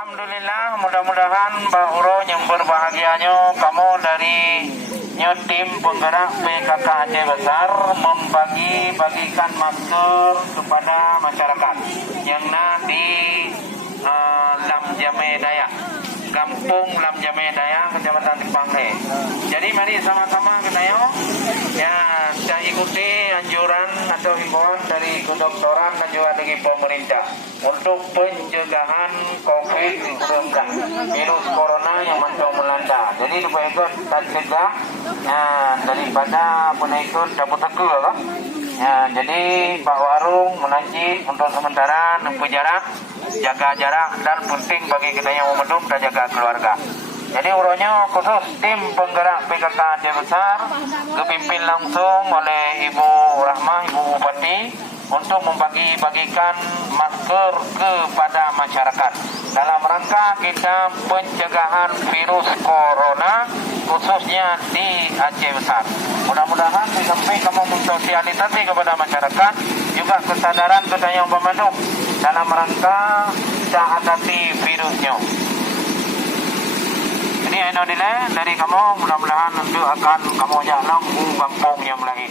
Alhamdulillah, mudah-mudahan Mbak Uro yang berbahagianya kamu dari tim penggerak PKK Aceh Besar membagi-bagikan masker kepada masyarakat yang di Lam Jameh Dayak, Kampung Lam Jameh Dayak, Kecamatan Tipanghe. Jadi mari sama-sama kita kita ikuti anjuran atau himbauan dari kedokteran dan juga dari pemerintah untuk pencegahan COVID-19, virus corona yang masih melanda. Jadi supaya ikut dan cegah daripada ikut dapat teku apa. Jadi Pak Warung menanti untuk sementara nempuh jarak, jaga jarak, dan penting bagi kita yang memeduk dan jaga keluarga. Jadi uronya khusus tim penggerak PKK Aceh Besar dipimpin langsung oleh Ibu Rahmah, Ibu Bupati, untuk membagi-bagikan masker kepada masyarakat dalam rangka kita pencegahan virus corona khususnya di Aceh Besar. Mudah-mudahan di samping kamu mensosialisasi kepada masyarakat juga kesadaran kita yang pemaduk dalam rangka kita hadapi virusnya. Ini nilai dari kamu, mudah-mudahan nanti akan kamu jalan ke kampung yang lain.